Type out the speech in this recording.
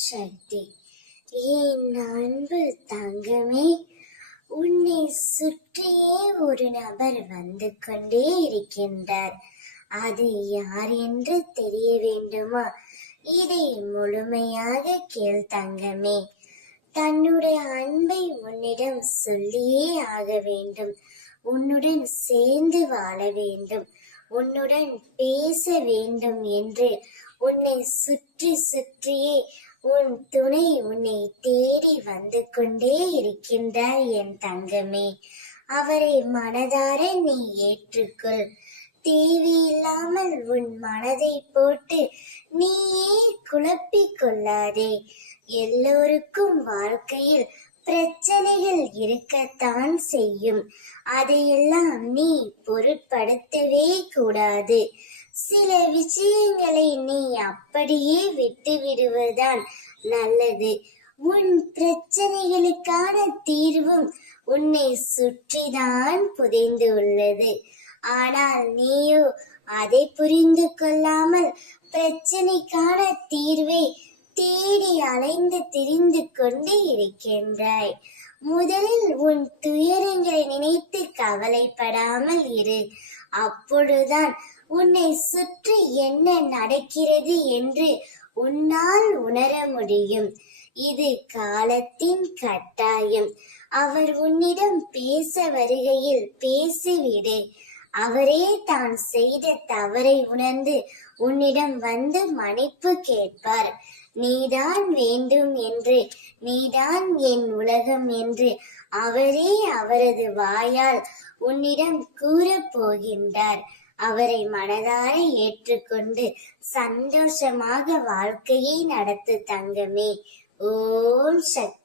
சக்தி. என் அன்பு தங்கமே, உன்னை சுற்றியே ஒரு நபர் வந்து கொண்டே இருக்கின்றார். அது யார் என்று தெரிய வேண்டுமா? இதை முழுமையாக கேள் தங்கமே. தன்னுடைய அன்பை உன்னிடம் சொல்லியே ஆக வேண்டும். உன்னுடன் சேர்ந்து வாழ வேண்டும், உன்னுடன் பேச வேண்டும் என்று உன்னை சுற்றி சுற்றியே உன் துணை உன்னை தேடி வந்து கொண்டே இருக்கின்றார் என் தங்கமே. அவரை மனதார நீ ஏற்றுக்கொள். தேவையில்லாமல் உன் மனதை போட்டு நீயே குழப்பிக் கொள்ளாதே. எல்லோருக்கும் வாழ்க்கையில் பிரச்சனைகள் இருக்கத்தான் செய்யும். அதையெல்லாம் நீ பொருட்படுத்தவே கூடாது. சில விஷயங்களை நீ அப்படியே விட்டு விடுவதுதான் நல்லது. உன் பிரச்சனைகளுக்கான தீர்வும் உன்னை சுற்றிதான் புதைந்து உள்ளது. ஆனால் நீயோ அதை புரிந்து கொள்ளாமல் பிரச்சனைக்கான தீர்வை தேடி அலைந்து திரிந்து கொண்டு இருக்கின்றாய். முதலில் உன் துயரங்களை நினைத்து கவலைப்படாமல் இரு. அப்பொழுதுதான் உன்னை சுற்றி என்ன நடக்கிறது என்று உன்னால் உணர முடியும். இது காலத்தின் கட்டாயம். அவர் உன்னிடம் பேச வருகையில் பேசிவிடு. அவரே தான் செய்த தவறை உணர்ந்து உன்னிடம் வந்து மன்னிப்பு கேட்பார். நீதான் வேண்டும் என்று, நீதான் என் உலகம் என்று அவரே அவரது வாயால் உன்னிடம் கூறப் போகின்றார். அவரை மனதார ஏற்றுக்கொண்டு சந்தோஷமாக வாழ்க்கையை நடத்து தங்கமே. ஓம் சக்தி.